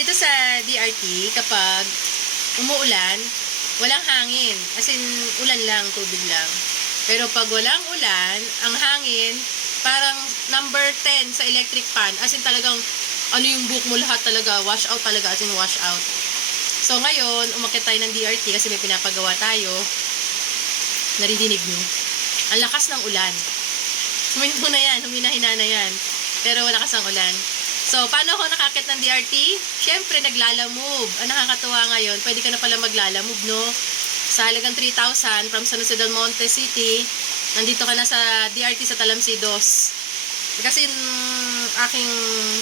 Dito sa DRT, kapag umuulan, walang hangin. As in, ulan lang, tubig lang. Pero pag walang ulan, ang hangin, parang number 10 sa electric fan. As in talagang, ano yung buhok mo lahat talaga, wash out talaga, as in wash out. So ngayon, umakit tayo ng DRT kasi may pinapagawa tayo. Naridinig nyo. Ang lakas ng ulan. Huminto na yan, humina-hina na yan. Pero malakas ang ulan. So, paano ako nakakit ng DRT? Siyempre, naglalamove. Ang nakakatuwa ngayon, pwede ka na pala maglalamove, no? Sa halagang 3,000 from San Jose del Monte City, nandito ka na sa DRT sa Talamsidos. Kasi aking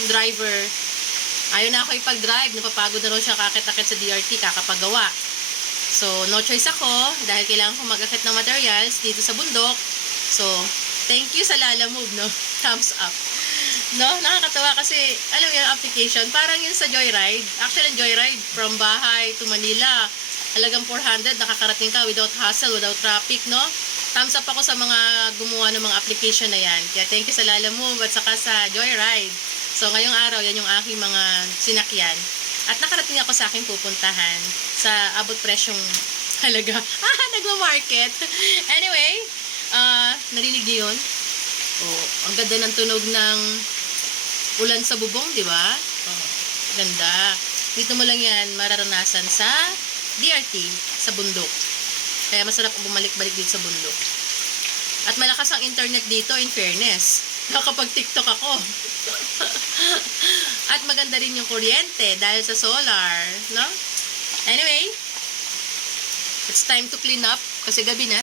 driver, ayaw na ako ipag-drive. Napapagod na raw siya kakit-akit sa DRT, kakapagawa. So, no choice ako dahil kailangan ko mag-akit ng materials dito sa bundok. So, thank you sa Lala Move, no? Thumbs up. No, nakakatawa kasi, alam yung application, parang yun sa Joyride. Actually, Joyride, from bahay to Manila, halagang 400, nakakarating ka without hassle, without traffic, no? Thumbs up ako sa mga gumawa ng mga application na yan. Kaya thank you sa Lala Move at saka sa Joyride. So, ngayong araw, yan yung aking mga sinakyan. At nakarating ako sa aking pupuntahan sa abot presyong halaga. Ah, nagma-market. Anyway, ah, narinig yun? Oh, ang ganda ng tunog ng ulan sa bubong, di ba? Oh, ganda. Dito mo lang yan mararanasan sa DRT, sa bundok. Kaya masarap bumalik-balik dito sa bundok. At malakas ang internet dito, in fairness. Nakapag-tiktok ako. At maganda rin yung kuryente dahil sa solar, no? Anyway, it's time to clean up kasi gabi na.